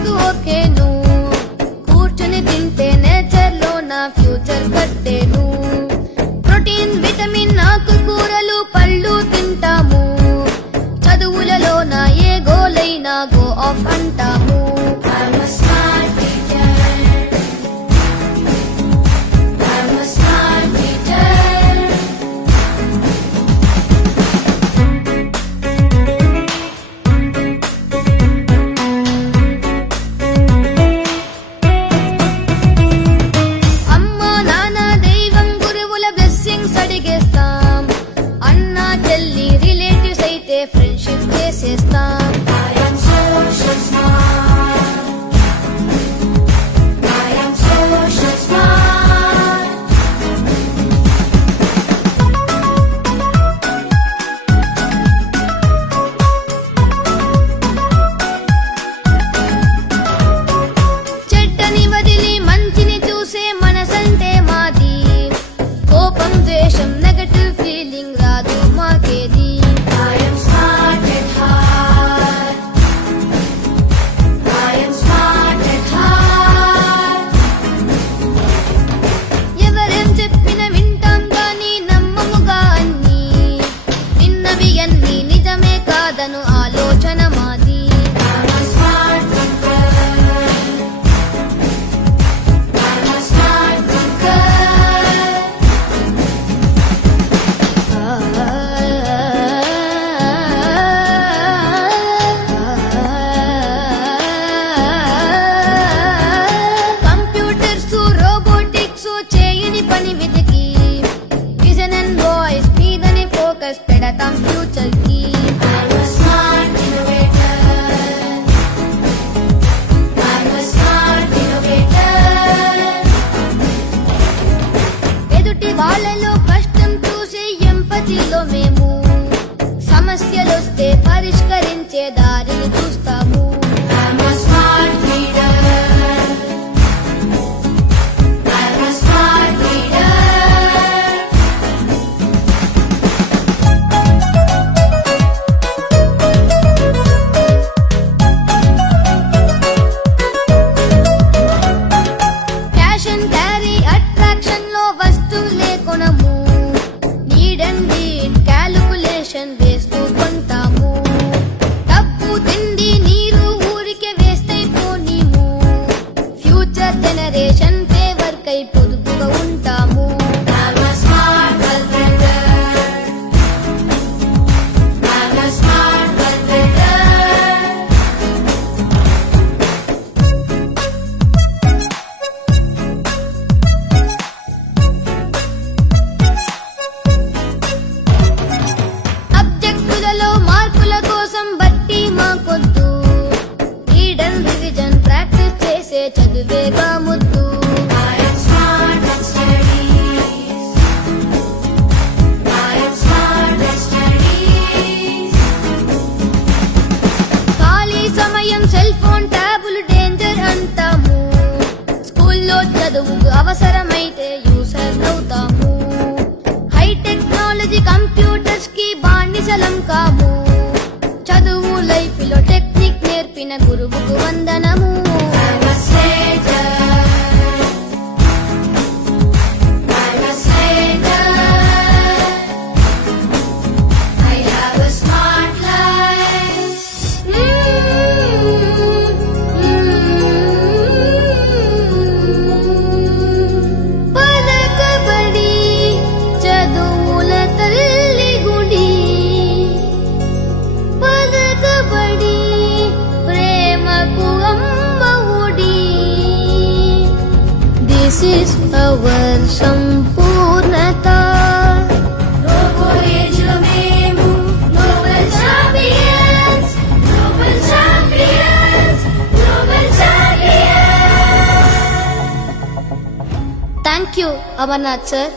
చేస్తూ ఓకేను, కూర్చుని తింటే నేచర్ లో నా ఫ్యూచర్ కట్టేను. ప్రోటీన్ విటమిన్ ఆకుకూరలు పళ్ళు తింటాము, చదువులలో నా ఏ గోలైనా గో ఆఫ్ అంటాము. ఫ్రెండ్షిప్ చేసేస్తాం. చెడ్డని వదిలి మంచిని చూసే మనసంటే మాది, కోపం ద్వేషం నెగటివ్ ఫీలింగ్ రాదు మాకేది. ఆలోచన మాది. కంప్యూటర్స్ రోబోటిక్స్ చేయని పని వెతికి విజన్ అండ్ వాయిస్ మీదని ఫోకస్ పెడతాం ఫ్యూచర్ కి. వాళ్ళలో కష్టం చూసే ఎంపతిలో మేము సమస్యలొస్తే పరిష్కరించే దారిని చూస్తాము. క్యాష్ అండ్ క్యారీ అట్రాక్షన్ లో వస్తువులే కొనము, నీడ్ అండ్ నీడ్ క్యాలిక్యులేషన్ వేస్తూ కొంటాము. డబ్బు తిండి నీరు ఊరికే వేస్ట్ అయిపోనీము, ఫ్యూచర్ జనరేషన్ ఫేవర్ కై పొదుపుగా ఉంటాము. మార్కుల కోసం బట్టి మాకొద్దు, రీడన్ రివిజన్ ప్రాక్టీస్ చేసే చదువేగా ముద్దు. ఖాళీ సమయం సెల్ ఫోన్ ట్యాబులు డేంజర్ అంటాము, స్కూల్లో చదువుకు అవసరమైతే యూసర్ అవుతాము. హై టెక్నాలజీ కంప్యూటర్స్ కి బానిసలం కాము, చదువు లైఫ్ లో టెక్నిక్ నేర్పిన గురువుకు వందనము. This is our సంపూర్ణత. రోబో ఏజ్ లో మేము global champions, global champions, global champions. Thank you Amarnath sir.